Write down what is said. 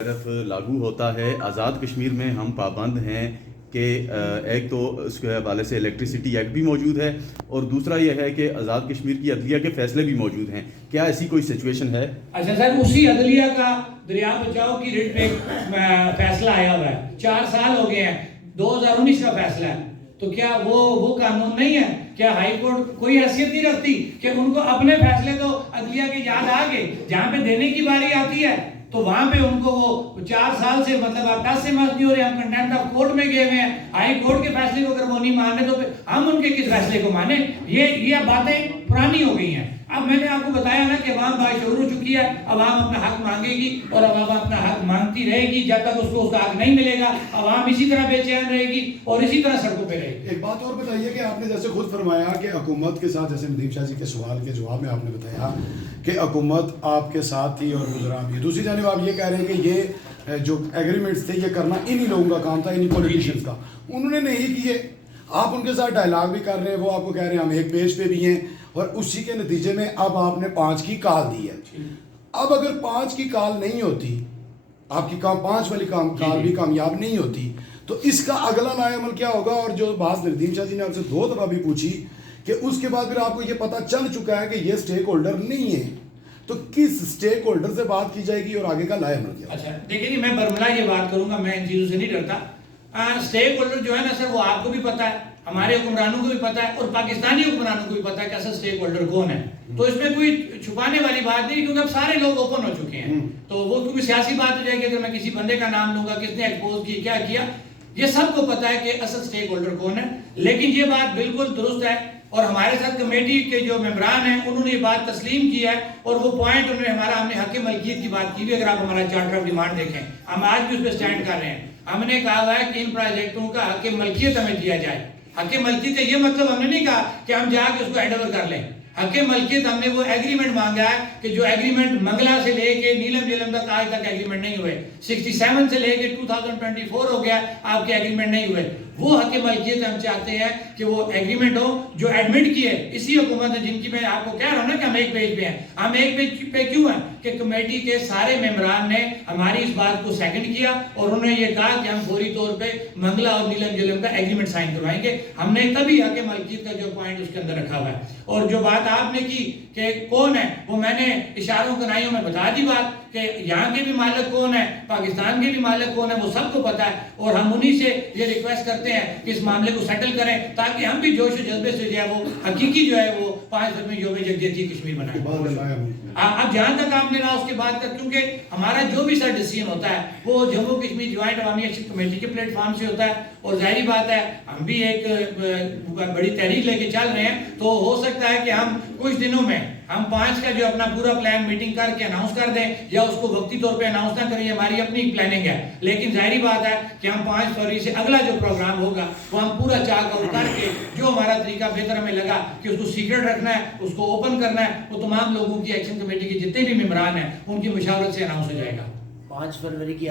طرف لاگو ہوتا ہے آزاد کشمیر میں ہم پابند ہیں کہ ایک تو اس کے حوالے سے الیکٹریسٹی ایکٹ بھی موجود ہے اور دوسرا یہ ہے کہ آزاد کشمیر کی عدلیہ کے فیصلے بھی موجود ہیں. کیا ایسی کوئی سچویشن ہے؟ اچھا سر، اسی عدلیہ کا دریا بچاؤ کی ریٹ پہ فیصلہ آیا ہوا ہے. 4 سال ہو گئے ہیں، 2019 کا فیصلہ ہے. تو کیا وہ قانون نہیں ہے؟ کیا ہائی کورٹ کوئی حیثیت نہیں رکھتی کہ ان کو اپنے فیصلے تو عدلیہ کے یاد آ گئے، جہاں پہ دینے کی باری آتی ہے تو وہاں پہ ان کو وہ 4 سال سے مطلب آپ 10 سے مس نہیں ہو رہے، ہم کنٹینٹ آف کورٹ میں گئے ہوئے ہیں. ہائی کورٹ کے فیصلے کو اگر وہ نہیں مان رہے تو پھر ہم ان کے کس فیصلے کو مانیں؟ یہ باتیں پرانی ہو گئی ہیں. اب میں نے آپ کو بتایا نا کہ عوام باشعور ہو چکی ہے. عوام اپنا حق مانگے گی اور عوام اپنا حق مانگتی رہے گی جب تک اس کو اس کا حق نہیں ملے گا. عوام اسی طرح بے چین رہے گی اور اسی طرح سڑکوں پہ رہے گی. ایک بات اور بتائیے کہ آپ نے جیسے خود فرمایا کہ حکومت کے ساتھ، جیسے ندیم شاہ جی کے سوال کے جواب میں آپ نے بتایا کہ حکومت آپ کے ساتھ تھی اور وزراء بھی. دوسری جانب آپ یہ کہہ رہے ہیں کہ یہ جو ایگریمنٹس تھے یہ کرنا انہی لوگوں کا کام تھا، انہی پولیٹیشنز کا. انہوں نے نہیں کیے. آپ ان کے ساتھ ڈائلاگ بھی کر رہے ہیں، وہ آپ کو کہہ رہے ہیں ہم ایک پیج پہ بھی ہیں، اور اسی کے نتیجے میں اب آپ نے 5 کی کال دی ہے. اب اگر 5 کی کال نہیں ہوتی، آپ کی 5 والی کال بھی کامیاب نہیں ہوتی، تو اس کا اگلا نائے عمل کیا ہوگا؟ اور جو بات ندیم شاہ جی نے آپ سے 2 دفعہ بھی پوچھی کہ اس کے بعد پھر آپ کو یہ پتہ چل چکا ہے کہ یہ سٹیک ہولڈر نہیں ہے، تو کس سٹیک ہولڈر سے بات کی جائے گی اور آگے کا لائے عمل کیا؟ اچھا دیکھیں جی، میں برملا یہ بات کروں گا، میں ان چیزوں سے نہیں ڈرتا. سٹیک ہولڈر جو ہے نا سر، وہ آپ کو بھی پتا ہے، ہمارے حکمرانوں کو بھی پتا ہے اور پاکستانی حکمرانوں کو بھی پتا ہے کہ اصل سٹیک ہولڈر کون ہے. تو اس میں کوئی چھپانے والی بات نہیں، کیونکہ اب سارے لوگ اوپن ہو چکے ہیں. تو وہ کیونکہ سیاسی بات ہو جائے گی اگر میں کسی بندے کا نام لوں گا، کس نے ایکسپوز کی، کیا کیا، یہ سب کو پتا ہے کہ اصل سٹیک ہولڈر کون ہے. لیکن یہ بات بالکل درست ہے اور ہمارے ساتھ کمیٹی کے جو ممبران ہیں انہوں نے یہ بات تسلیم کی ہے اور وہ پوائنٹ انہوں نے ہم نے حق ملکیت کی بات کی بھی. اگر آپ ہمارا چارٹر آف ڈیمانڈ دیکھیں، ہم آج بھی اس پہ سٹینڈ کر رہے ہیں. ہم نے کہا ہوا ہے کہ ان پروجیکٹوں کا حق ملکیت ہمیں دیا جائے. حق ملکیت کا یہ مطلب ہم نے نہیں کہا کہ ہم جا کے اس کو ہینڈ اوور کر لیں. حق ملکیت ہم نے وہ ایگریمنٹ مانگا ہے کہ جو ایگریمنٹ منگلا سے لے کے نیلم جیلم تک آج تک ایگریمنٹ نہیں ہوئے، 67 سے لے کے 2024 ہو گیا آپ کے ایگریمنٹ نہیں ہوئے. وہ حق ملکیت ہم چاہتے ہیں کہ وہ ایگریمنٹ ہو جو ایڈمٹ کیے اسی حکومت ہے جن کی میں آپ کو کہہ رہا ہوں نا کہ ہم ایک پیج پہ ہیں. ہم ایک پیج پہ کیوں ہیں کہ کمیٹی کے سارے ممبران نے ہماری اس بات کو سیکنڈ کیا اور انہوں نے یہ کہا کہ ہم فوری طور پہ منگلا اور نیلم جیلم کا ایگریمنٹ سائن کروائیں گے. ہم نے تبھی حق ملکیت کا جو پوائنٹ اس کے اندر رکھا ہوا ہے. اور جو بات آپ نے کی کہ کون ہے، وہ میں نے اشاروں کنائیوں میں بتا دی بات کہ یہاں کے بھی مالک کون ہے، پاکستان کے بھی مالک کون ہے، وہ سب کو پتا ہے. اور ہم انہی سے یہ ریکویسٹ کرتے ہیں کہ اس معاملے کو سیٹل کریں تاکہ ہم بھی جوش و جذبے سے جو ہے وہ حقیقی جو ہے وہ 5 یوم یکجہتی کشمیر بنائیں. اب جہاں تک آپ نے رہا اس کے بعد تک، کیونکہ ہمارا جو بھی سر ڈیسیژن ہوتا ہے وہ جموں کشمیر جوائنٹ عوامی ایکشن کمیٹی کے پلیٹ فارم سے ہوتا ہے اور ظاہری بات ہے ہم بھی ایک بڑی تحریک لے کے چل رہے ہیں. تو ہو سکتا ہے کہ ہم کچھ دنوں میں ہم 5 کا جو اپنا پورا پلان میٹنگ کر کے اناؤنس کر دیں یا اس کو وقتی طور پہ اناؤنس نہ کریں، یہ ہماری اپنی پلاننگ ہے. لیکن ظاہری بات ہے کہ ہم 5 فروری سے اگلا جو پروگرام ہوگا وہ ہم پورا چاک آؤٹ کر کے جو ہمارا طریقہ بہتر ہمیں لگا کہ اس کو سیکرٹ رکھنا ہے، اس کو اوپن کرنا ہے، وہ تمام لوگوں کی ایکشن کمیٹی کے جتنے بھی ممبران ہیں ان کی مشاورت سے اناؤنس ہو جائے گا. 5 فروری کی